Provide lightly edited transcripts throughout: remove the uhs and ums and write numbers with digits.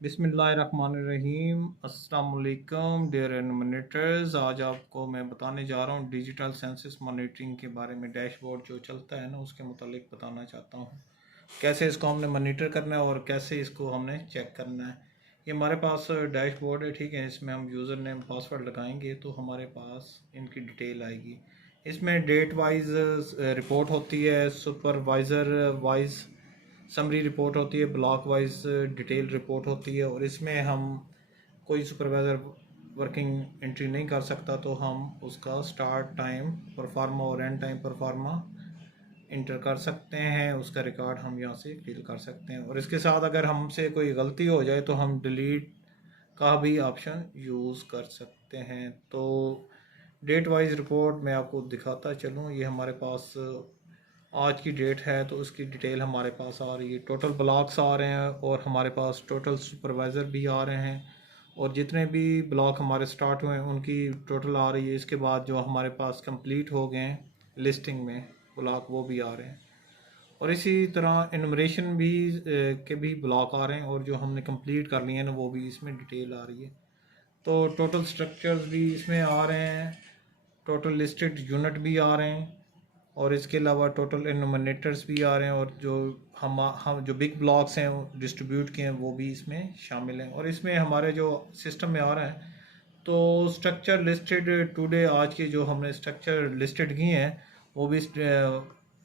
बिस्मिल्लाहिर्रहमानिर्रहीम। अस्सलाम वालेकुम डियर एनुमरेटर्स। आज आपको मैं बताने जा रहा हूँ डिजिटल सेंसस मॉनिटरिंग के बारे में। डैशबोर्ड जो चलता है ना, उसके मुतालिक बताना चाहता हूँ कैसे इसको हमने मॉनिटर करना है और कैसे इसको हमने चेक करना है। ये हमारे पास डैशबोर्ड है, ठीक है। इसमें हम यूज़र नेम पासवर्ड लगाएंगे तो हमारे पास इनकी डिटेल आएगी। इसमें डेट वाइज रिपोर्ट होती है, सुपरवाइज़र वाइज समरी रिपोर्ट होती है, ब्लॉक वाइज डिटेल रिपोर्ट होती है। और इसमें हम कोई सुपरवाइज़र वर्किंग एंट्री नहीं कर सकता तो हम उसका स्टार्ट टाइम परफार्मा और एंड टाइम परफार्मा इंटर कर सकते हैं। उसका रिकॉर्ड हम यहाँ से फिल कर सकते हैं। और इसके साथ अगर हमसे कोई गलती हो जाए तो हम डिलीट का भी ऑप्शन यूज़ कर सकते हैं। तो डेट वाइज रिपोर्ट मैं आपको दिखाता चलूँ। ये हमारे पास आज की डेट है तो उसकी डिटेल हमारे पास आ रही है। टोटल ब्लॉक्स आ रहे हैं और हमारे पास टोटल सुपरवाइज़र भी आ रहे हैं और जितने भी ब्लॉक हमारे स्टार्ट हुए हैं उनकी टोटल आ रही है। इसके बाद जो हमारे पास कंप्लीट हो गए हैं लिस्टिंग में ब्लॉक, वो भी आ रहे हैं। और इसी तरह इनमरेशन भी के भी ब्लॉक आ रहे हैं और जो हमने कंप्लीट कर लिए हैं ना, वो भी इसमें डिटेल आ रही है। तो टोटल स्ट्रक्चर्स भी इसमें आ रहे हैं, टोटल लिस्टेड यूनिट भी आ रहे हैं और इसके अलावा टोटल इनोमिनेटर्स भी आ रहे हैं। और जो हम जो बिग ब्लॉक्स हैं डिस्ट्रीब्यूट किए हैं वो भी इसमें शामिल हैं। और इसमें हमारे जो सिस्टम में आ रहा है तो स्ट्रक्चर लिस्टेड टुडे, आज के जो हमने स्ट्रक्चर लिस्टेड किए हैं वो भी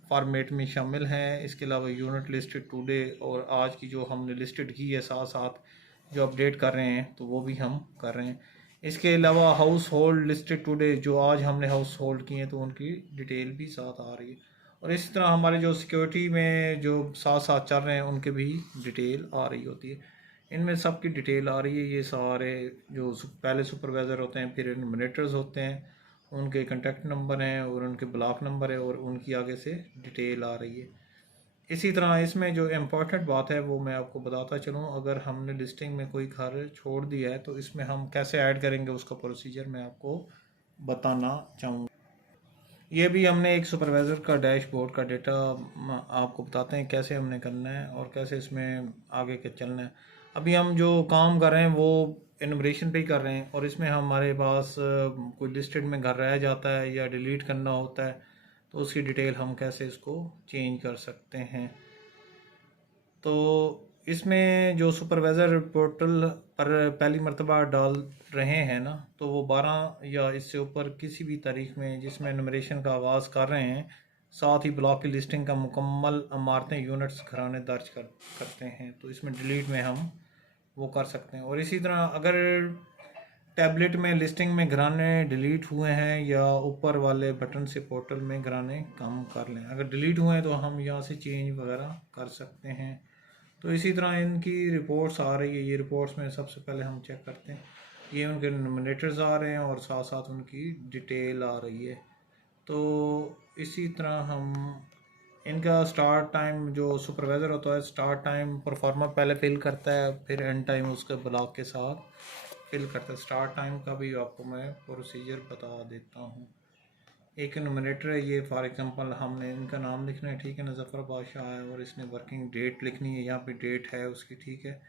फॉर्मेट में शामिल हैं। इसके अलावा यूनिट लिस्टेड टुडे और आज की जो हमने लिस्टेड की है साथ साथ जो अपडेट कर रहे हैं तो वो भी हम कर रहे हैं। इसके अलावा हाउस होल्ड लिस्टेड टुडे, जो आज हमने हाउस होल्ड किए हैं तो उनकी डिटेल भी साथ आ रही है। और इसी तरह हमारे जो सिक्योरिटी में जो साथ साथ चल रहे हैं उनके भी डिटेल आ रही होती है। इनमें सब की डिटेल आ रही है। ये सारे जो पहले सुपरवाइज़र होते हैं, फिर इनमिनेटर्स होते हैं, उनके कॉन्टैक्ट नंबर हैं और उनके ब्लॉक नंबर है और उनकी आगे से डिटेल आ रही है। इसी तरह इसमें जो इम्पोर्टेंट बात है वो मैं आपको बताता चलूँ। अगर हमने लिस्टिंग में कोई घर छोड़ दिया है तो इसमें हम कैसे ऐड करेंगे, उसका प्रोसीजर मैं आपको बताना चाहूँगा। ये भी हमने एक सुपरवाइज़र का डैशबोर्ड का डेटा आपको बताते हैं कैसे हमने करना है और कैसे इसमें आगे के चलना है। अभी हम जो काम कर रहे हैं वो इनोवेशन पे ही कर रहे हैं और इसमें हमारे पास कोई लिस्टेड में घर रह जाता है या डिलीट करना होता है तो उसकी डिटेल हम कैसे इसको चेंज कर सकते हैं। तो इसमें जो सुपरवाइज़र पोर्टल पर पहली मर्तबा डाल रहे हैं ना, तो वो 12 या इससे ऊपर किसी भी तारीख में जिसमें नंबरेशन का आगाज़ कर रहे हैं, साथ ही ब्लॉक की लिस्टिंग का मुकम्मल इमारतें यूनिट्स घराने दर्ज करते हैं तो इसमें डिलीट में हम वो कर सकते हैं। और इसी तरह अगर टैबलेट में लिस्टिंग में घराने डिलीट हुए हैं या ऊपर वाले बटन से पोर्टल में घराने कम कर लें। अगर डिलीट हुए हैं तो हम यहाँ से चेंज वगैरह कर सकते हैं। तो इसी तरह इनकी रिपोर्ट्स आ रही है। ये रिपोर्ट्स में सबसे पहले हम चेक करते हैं, ये उनके नोमिनेटर्स आ रहे हैं और साथ साथ उनकी डिटेल आ रही है। तो इसी तरह हम इनका स्टार्ट टाइम, जो सुपरवाइज़र होता है स्टार्ट टाइम परफॉर्मा पहले फिल करता है, फिर एंड टाइम उसके ब्लॉक के साथ फिल करता है। स्टार्ट टाइम का भी आपको मैं प्रोसीजर बता देता हूँ। एक नोमिनेटर है, ये फॉर एग्जांपल हमने इनका नाम लिखना है, ठीक है ना, ज़फ़र बादशाह है और इसने वर्किंग डेट लिखनी है, यहाँ पे डेट है उसकी, ठीक है।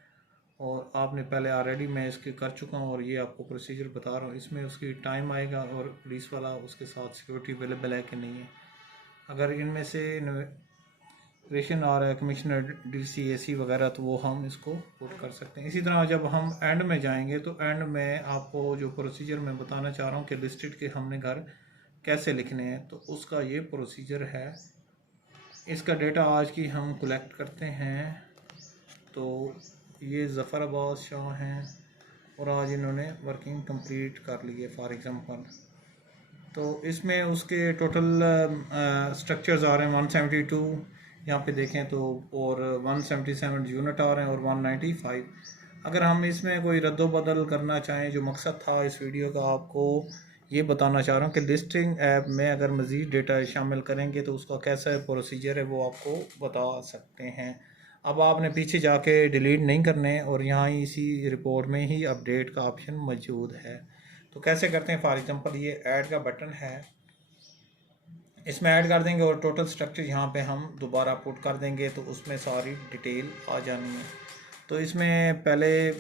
और आपने पहले ऑलरेडी मैं इसके कर चुका हूँ और ये आपको प्रोसीजर बता रहा हूँ। इसमें उसकी टाइम आएगा और पुलिस वाला उसके साथ सिक्योरिटी अवेलेबल है कि नहीं है। अगर इनमें से इनोवेशन आ रहा है कमिश्नर DCAC वगैरह तो वो हम इसको पुट कर सकते हैं। इसी तरह जब हम एंड में जाएंगे तो एंड में आपको जो प्रोसीजर मैं बताना चाह रहा हूँ कि लिस्टेड के हमने घर कैसे लिखने हैं, तो उसका ये प्रोसीजर है। इसका डेटा आज की हम कलेक्ट करते हैं। तो ये ज़फ़र बादशाह हैं और आज इन्होंने वर्किंग कंप्लीट कर ली है फॉर एग्ज़ाम्पल। तो इसमें उसके टोटल स्ट्रक्चर्स आ रहे हैं 172 यहाँ पे देखें तो, और 177 यूनिट आ रहे हैं और 195। अगर हम इसमें कोई रद्दोबदल करना चाहें, जो मकसद था इस वीडियो का आपको ये बताना चाह रहा हूँ कि लिस्टिंग ऐप में अगर मज़ीद डेटा शामिल करेंगे तो उसका कैसा प्रोसीजर है वो आपको बता सकते हैं। अब आपने पीछे जाके डिलीट नहीं करने और यहाँ ही इसी रिपोर्ट में ही अपडेट का ऑप्शन मौजूद है। तो कैसे करते हैं, फॉर एग्जांपल ये ऐड का बटन है, इसमें ऐड कर देंगे और टोटल स्ट्रक्चर यहाँ पे हम दोबारा पुट कर देंगे तो उसमें सारी डिटेल आ जानी है। तो इसमें पहले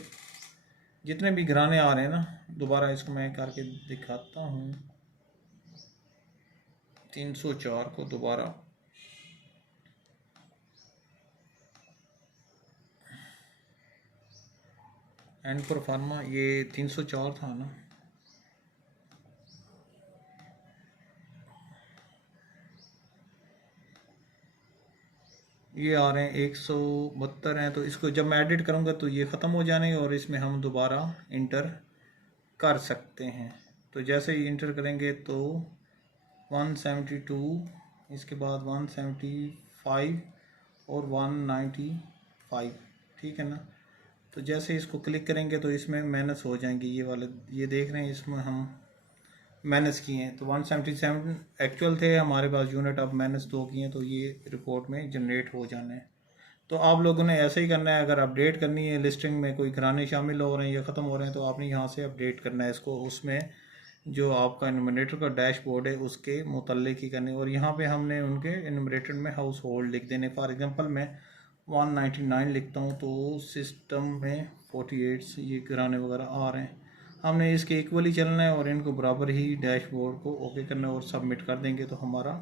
जितने भी घराने आ रहे हैं ना, दोबारा इसको मैं करके दिखाता हूँ। 304 को दोबारा एंड पर फार्मा, ये 304 था ना, ये आ रहे हैं 172 हैं। तो इसको जब मैं एडिट करूँगा तो ये ख़त्म हो जाने और इसमें हम दोबारा इंटर कर सकते हैं। तो जैसे ही इंटर करेंगे तो 172, इसके बाद 175 और 195, ठीक है ना। तो जैसे इसको क्लिक करेंगे तो इसमें माइनस हो जाएंगे ये वाले, ये देख रहे हैं इसमें हम माइनस किए हैं। तो 177 एक्चुअल थे हमारे पास यूनिट, अब -2 किए हैं तो ये रिपोर्ट में जनरेट हो जाना है। तो आप लोगों ने ऐसे ही करना है। अगर अपडेट करनी है लिस्टिंग में, कोई घराने शामिल हो रहे हैं या ख़त्म हो रहे हैं, तो आपने यहाँ से अपडेट करना है इसको, उसमें जो आपका इन्यूमरेटर का डैशबोर्ड है उसके मुतल्लिक ही करने। और यहाँ पे हमने उनके इन्यूमरेटर में हाउस होल्ड लिख देने। फॉर एग्जांपल मैं 199 लिखता हूँ तो सिस्टम में 48 ये घराने वगैरह आ रहे हैं। हमने इसके इक्वली चलना है और इनको बराबर ही डैशबोर्ड को ओके करना है और सबमिट कर देंगे तो हमारा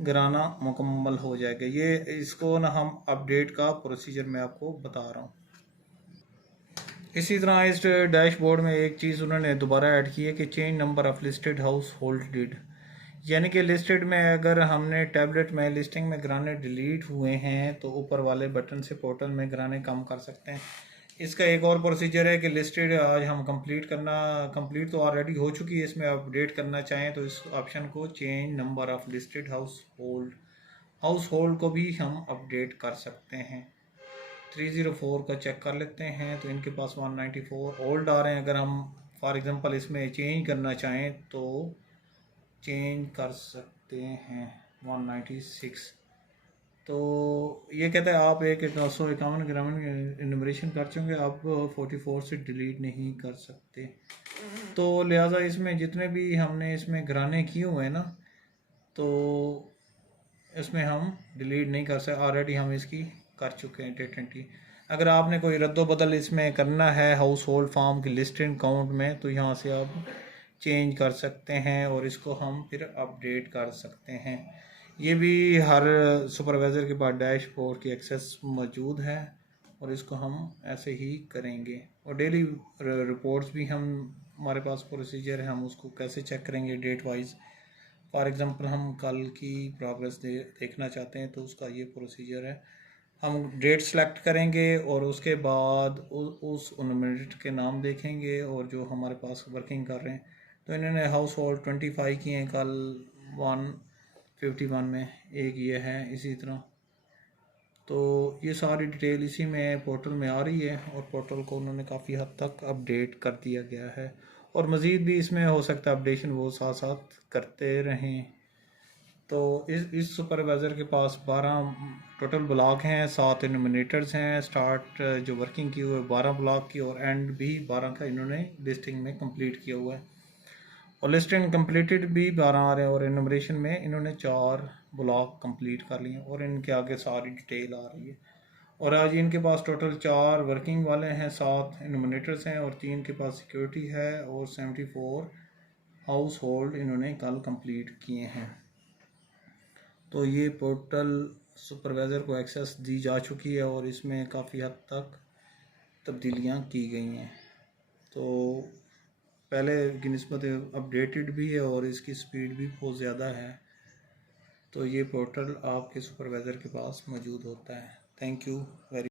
घराना मुकम्मल हो जाएगा। ये इसको ना हम अपडेट का प्रोसीजर मैं आपको बता रहा हूँ। इसी तरह इस डैशबोर्ड में एक चीज़ उन्होंने दोबारा ऐड की है कि change number of listed house hold did, यानी कि लिस्टेड में अगर हमने टैबलेट में लिस्टिंग में घराने डिलीट हुए हैं तो ऊपर वाले बटन से पोर्टल में घराने कम कर सकते हैं। इसका एक और प्रोसीजर है कि लिस्टेड आज हम कंप्लीट तो ऑलरेडी हो चुकी है, इसमें अपडेट करना चाहें तो इस ऑप्शन को change number of listed house hold को भी हम अपडेट कर सकते हैं। 304 का चेक कर लेते हैं तो इनके पास 194 ओल्ड आ रहे हैं। अगर हम फॉर एग्जांपल इसमें चेंज करना चाहें तो चेंज कर सकते हैं 196। तो ये कहता है आप एक 951 ग्रामीण इनमरेशन कर चुके, आप 44 से डिलीट नहीं कर सकते। तो लिहाजा इसमें जितने भी हमने इसमें घराने किए हुए हैं ना, तो इसमें हम डिलीट नहीं कर सकते, ऑलरेडी हम इसकी कर चुके हैं टेटेंटी। अगर आपने कोई रद्दोबदल इसमें करना है हाउस होल्ड फार्म की लिस्टिंग काउंट में तो यहाँ से आप चेंज कर सकते हैं और इसको हम फिर अपडेट कर सकते हैं। ये भी हर सुपरवाइज़र के पास डैशबोर्ड की एक्सेस मौजूद है और इसको हम ऐसे ही करेंगे। और डेली रिपोर्ट्स भी हमारे पास प्रोसीजर है, हम उसको कैसे चेक करेंगे डेट वाइज। फॉर एग्ज़ाम्पल हम कल की प्रोग्रेस देखना चाहते हैं तो उसका ये प्रोसीजर है। हम डेट सेलेक्ट करेंगे और उसके बाद उस मिनट के नाम देखेंगे और जो हमारे पास वर्किंग कर रहे हैं। तो इन्होंने हाउस होल्ड 25 किए हैं, कल 151 में एक ये है इसी तरह। तो ये सारी डिटेल इसी में पोर्टल में आ रही है और पोर्टल को उन्होंने काफ़ी हद तक अपडेट कर दिया गया है और मज़ीद भी इसमें हो सकता है अपडेशन वो साथ साथ करते रहें। तो इस सुपरवाइज़र के पास 12 टोटल ब्लॉक हैं, 7 इनोमिनेटर्स हैं। स्टार्ट जो वर्किंग की हुई है 12 ब्लॉक की और एंड भी 12 का इन्होंने लिस्टिंग में कंप्लीट किया हुआ है और लिस्टिंग कंप्लीटेड भी 12 आ रहे हैं और इनोमरेशन में इन्होंने 4 ब्लॉक कंप्लीट कर लिए और इनके आगे सारी डिटेल आ रही है। और आज इनके पास टोटल 4 वर्किंग वाले हैं, 7 इनोमिनेटर्स हैं और 3 के पास सिक्योरिटी है और 74 हाउस होल्ड इन्होंने कल कंप्लीट किए हैं। तो ये पोर्टल सुपरवाइज़र को एक्सेस दी जा चुकी है और इसमें काफ़ी हद तक तब्दीलियां की गई हैं। तो पहले की निस्बत अपडेटेड भी है और इसकी स्पीड भी बहुत ज़्यादा है। तो ये पोर्टल आपके सुपरवाइज़र के पास मौजूद होता है। Thank you very